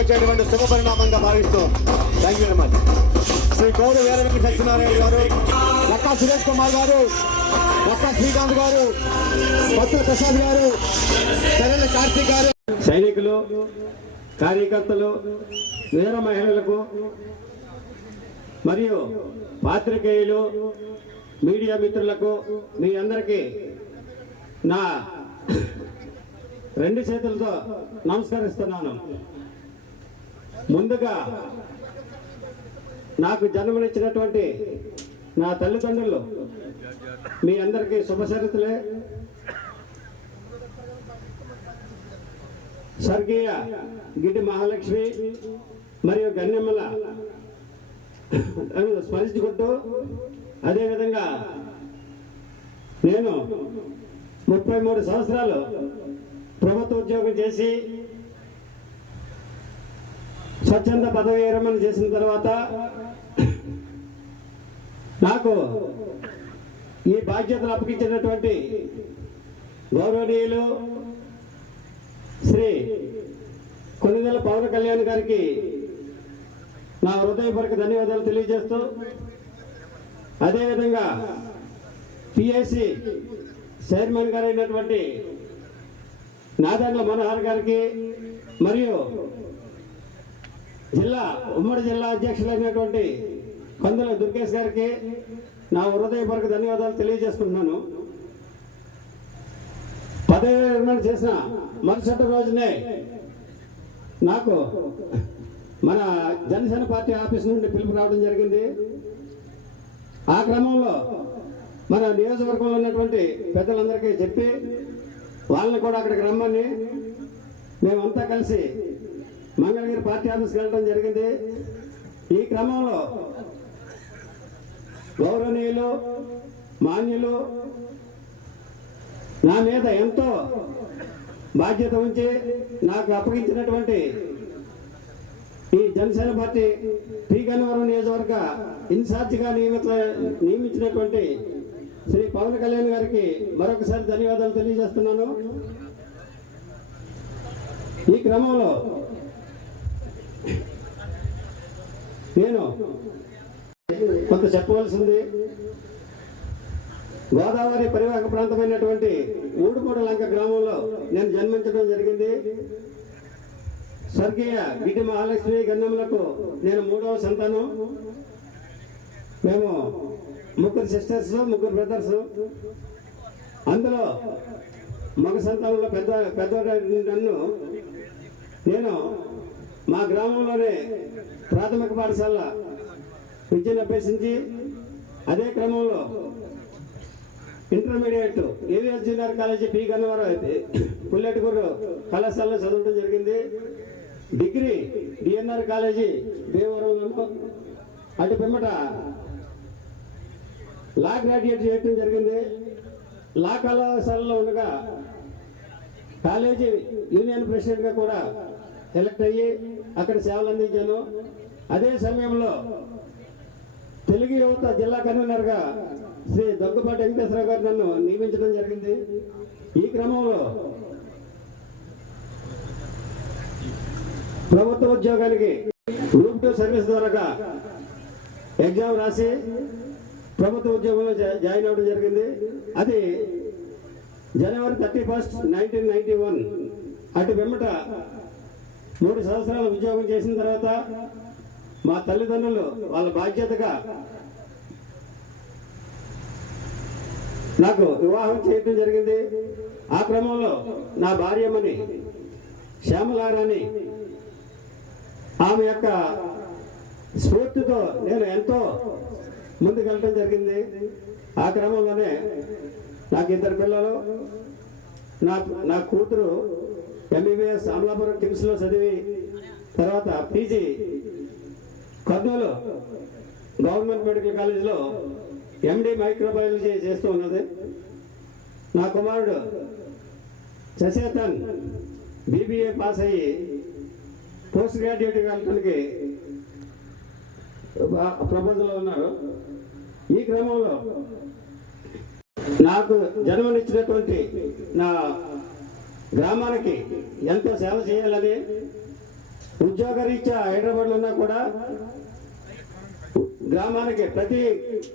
తీసుకొచ్చేటువంటి శుభ పరిణామంగా భావిస్తూ thank you very much Shri Koru Veera Venkata Satyanarayana garu Lakka Suresh Kumar గారు లక్కా శ్రీకాంత్ గారు పత్ర ప్రసాద్ గారు సరైన కార్తీక్ గారు. సైనికులు కార్యకర్తలు వీర మహిళలకు మరియు పాత్రికేయులు మీడియా మిత్రులకు మీ అందరికీ నా రెండు చేతులతో నమస్కరిస్తున్నాను. ముందుగా నాకు జన్మనిచ్చినటువంటి నా తల్లిదండ్రులు మీ అందరికీ శుభచరితులే స్వర్గీయ గిడ్డి మహాలక్ష్మి మరియు గన్నెమ్మల స్మరించుకుంటూ అదేవిధంగా నేను ముప్పై మూడు సంవత్సరాలు ప్రభుత్వ ఉద్యోగం చేసి స్వచ్ఛంద పదవి విరమణ చేసిన తర్వాత నాకు ఈ బాధ్యతలు అప్పగించినటువంటి గౌరవనీయులు శ్రీ కొన్నిదెల పవన్ కళ్యాణ్ గారికి నా హృదయపూర్వక ధన్యవాదాలు తెలియజేస్తూ అదేవిధంగా పిఎస్సి చైర్మన్ గారైనటువంటి నాదండ్ల మనోహర్ గారికి మరియు జిల్లా ఉమ్మడి జిల్లా అధ్యక్షులైనటువంటి కందుల దుర్గేష్ గారికి నా హృదయపూర్వక ధన్యవాదాలు తెలియజేసుకుంటున్నాను. పదవి నిర్మాణం చేసిన మరుసటి రోజునే నాకు మన జనసేన పార్టీ ఆఫీస్ నుండి పిలుపు రావడం జరిగింది. ఆ క్రమంలో మన నియోజకవర్గంలో ఉన్నటువంటి పెద్దలందరికీ చెప్పి వాళ్ళని కూడా అక్కడికి రమ్మని మేమంతా కలిసి మంగళగిరి పార్టీ ఆఫీస్కి వెళ్ళడం జరిగింది. ఈ క్రమంలో గౌరవనీయులు మాన్యులు నా మీద ఎంతో బాధ్యత ఉంచి నాకు అప్పగించినటువంటి ఈ జనసేన పార్టీ టీ గన్నవరం నియోజకవర్గ ఇన్ఛార్జిగా నియమిత నియమించినటువంటి శ్రీ పవన్ కళ్యాణ్ గారికి మరొకసారి ధన్యవాదాలు తెలియజేస్తున్నాను. ఈ క్రమంలో నేను కొంత చెప్పవలసింది. గోదావరి పరివాహక ప్రాంతమైనటువంటి ఊడుకోట లంక గ్రామంలో నేను జన్మించడం జరిగింది. స్వర్గీయ గిడ్డి మహాలక్ష్మి గన్నెములకు నేను మూడవ సంతానం. మేము ముగ్గురు సిస్టర్స్ ముగ్గురు బ్రదర్స్ అందులో మగ సంతానంలో పెద్ద పెద్ద నన్ను నేను మా గ్రామంలోనే ప్రాథమిక పాఠశాల విద్యను అభ్యసించి అదే క్రమంలో intermediate AVS junior college P Gannavaram Pulleturu కళాశాలలో చదవడం జరిగింది. డిగ్రీ డిఎన్ఆర్ కాలేజీ భీమవరంలో అటు పిమ్మట లా గ్రాడ్యుయేట్ చేయడం జరిగింది. లా కళాశాలలో ఉండగా కాలేజీ యూనియన్ ప్రెసిడెంట్గా కూడా ఎలక్ట్ అయ్యి అక్కడ సేవలు అందించాను. అదే సమయంలో తెలుగు యువత జిల్లా కన్వీనర్గా శ్రీ దగ్గుపాటి వెంకటేశ్వర గారు నన్ను నియమించడం జరిగింది. ఈ క్రమంలో ప్రభుత్వ ఉద్యోగానికి గ్రూప్ టూ సర్వీస్ ద్వారా ఎగ్జామ్ రాసి ప్రభుత్వ ఉద్యోగంలో జాయిన్ అవ్వడం జరిగింది. అది January thirty first nineteen ninety one అటు వెమ్మట మూడు సంవత్సరాలు ఉద్యోగం చేసిన తర్వాత మా తల్లిదండ్రులు వాళ్ళ బాధ్యతగా నాకు వివాహం చేయడం జరిగింది. ఆ క్రమంలో నా భార్యమని శ్యామలారాని ఆమె యొక్క స్ఫూర్తితో నేను ఎంతో ముందుకెళ్ళటం జరిగింది. ఆ క్రమంలోనే నాకు ఇద్దరు పిల్లలు నా నా కూతురు ఎంబీబీఎస్ అమలాపురం కిమ్స్లో చదివి తర్వాత పీజీ కర్నూలు గవర్నమెంట్ మెడికల్ కాలేజీలో ఎండి మైక్రోబయాలజీ చేస్తూ ఉన్నది. నా కుమారుడు శశేతన్ బీబీఏ పాస్ అయ్యి పోస్ట్ గ్రాడ్యుయేట్ వెళ్ళడానికి ప్రపోజల్లో ఉన్నారు. ఈ క్రమంలో నాకు జన్మనిచ్చినటువంటి నా గ్రామానికి ఎంతో సేవ చేయాలని ఉద్యోగరీత్యా హైదరాబాద్లో ఉన్నా కూడా గ్రామానికి ప్రతి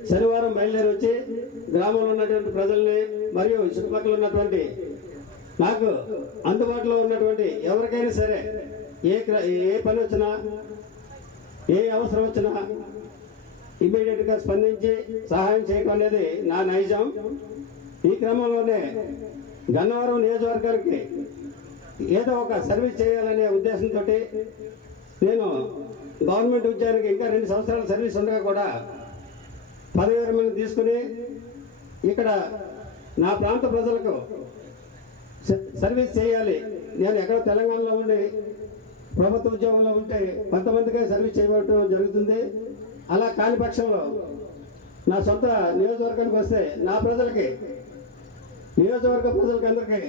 శనివారం బయలుదేరి వచ్చి గ్రామంలో ఉన్నటువంటి ప్రజల్ని మరియు చుట్టుపక్కల ఉన్నటువంటి నాకు అందుబాటులో ఉన్నటువంటి ఎవరికైనా సరే ఏ క్ర- ఏ పని వచ్చినా ఏ అవసరం వచ్చినా ఇమీడియట్గా స్పందించి సహాయం చేయడం అనేది నా నైజం. ఈ క్రమంలోనే గన్నవరం నియోజకవర్గానికి ఏదో ఒక సర్వీస్ చేయాలనే ఉద్దేశంతో నేను గవర్నమెంట్ ఉద్యోగానికి ఇంకా రెండు సంవత్సరాల సర్వీస్ ఉండగా కూడా పదవి విరమణ తీసుకుని ఇక్కడ నా ప్రాంత ప్రజలకు సర్వీస్ చేయాలి. నేను ఎక్కడ తెలంగాణలో ఉండి ప్రభుత్వ ఉద్యోగంలో ఉంటే కొంతమందికే సర్వీస్ చేయబడటం జరుగుతుంది. అలా కాని పక్షంలో నా సొంత నియోజకవర్గానికి వస్తే నా ప్రజలకి నియోజకవర్గ ప్రజలకి అందరికీ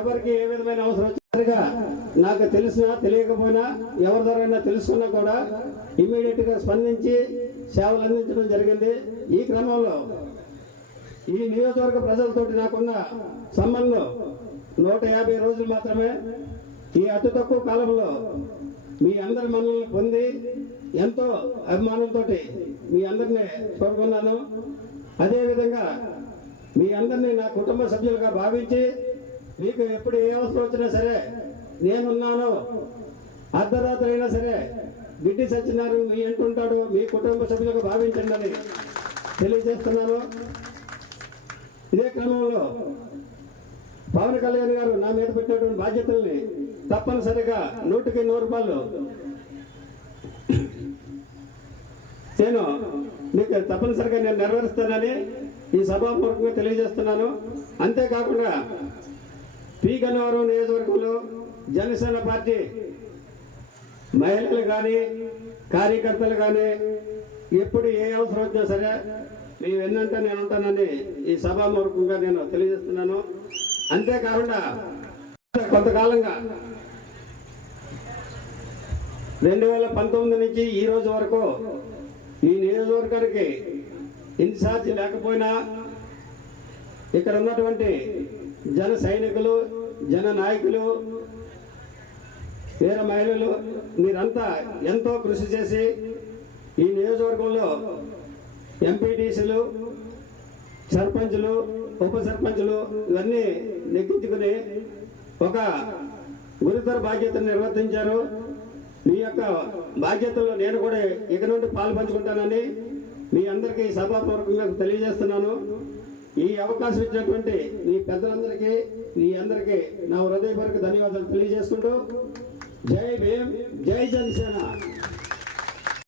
ఎవరికి ఏ విధమైన అవసరం వచ్చినట్టుగా నాకు తెలిసినా తెలియకపోయినా ఎవరి ద్వారా తెలుసుకున్నా కూడా ఇమీడియట్గా స్పందించి సేవలు అందించడం జరిగింది. ఈ క్రమంలో ఈ నియోజకవర్గ ప్రజలతోటి నాకున్న సంబంధం నూట యాభై రోజులు మాత్రమే. ఈ అతి తక్కువ కాలంలో మీ అందరి మనల్ని పొంది ఎంతో అభిమానంతో మీ అందరినీ కోరుకున్నాను. అదేవిధంగా మీ అందరినీ నా కుటుంబ సభ్యులుగా భావించి మీకు ఎప్పుడు ఏ అవసరం వచ్చినా సరే నేనున్నాను. అర్ధరాత్రి అయినా సరే బిడ్డి సత్యనారాయణ మీ ఎంటుంటాడు మీ కుటుంబ సభ్యులుగా భావించండి అని తెలియజేస్తున్నాను. ఇదే క్రమంలో పవన్ కళ్యాణ్ గారు నా మీద పెట్టినటువంటి బాధ్యతల్ని తప్పనిసరిగా నూటికి నూరు రూపాయలు నేను మీకు తప్పనిసరిగా నేను నెరవేరుస్తానని ఈ సభాపూర్వకంగా తెలియజేస్తున్నాను. అంతేకాకుండా పి గన్నవరం నియోజకవర్గంలో జనసేన పార్టీ మహిళలు కానీ కార్యకర్తలు కానీ ఎప్పుడు ఏ అవసరం వచ్చినా సరే మీ వెన్నంటే నేను ఉంటానని ఈ సభామూర్ఖంగా నేను తెలియజేస్తున్నాను. అంతేకాకుండా కొంతకాలంగా రెండు వేల పంతొమ్మిది నుంచి ఈ రోజు వరకు ఈ నియోజకవర్గానికి ఇన్ఛార్జ్ లేకపోయినా ఇక్కడ ఉన్నటువంటి జన సైనికులు జన నాయకులు వీర మహిళలు మీరంతా ఎంతో కృషి చేసి ఈ నియోజకవర్గంలో ఎంపీటీసీలు సర్పంచులు ఉప సర్పంచులు ఇవన్నీ నెగ్గించుకుని ఒక గురుతర బాధ్యతను నిర్వర్తించారు. మీ యొక్క బాధ్యతలో నేను కూడా ఇక నుండి పాలు పంచుకుంటానని మీ అందరికీ సభాపూర్వకంగా తెలియజేస్తున్నాను. ఈ అవకాశం ఇచ్చినటువంటి మీ పెద్దలందరికీ మీ అందరికీ నా హృదయపూర్వక ధన్యవాదాలు తెలియజేసుకుంటూ. జై భీమ్ జై జనసేన.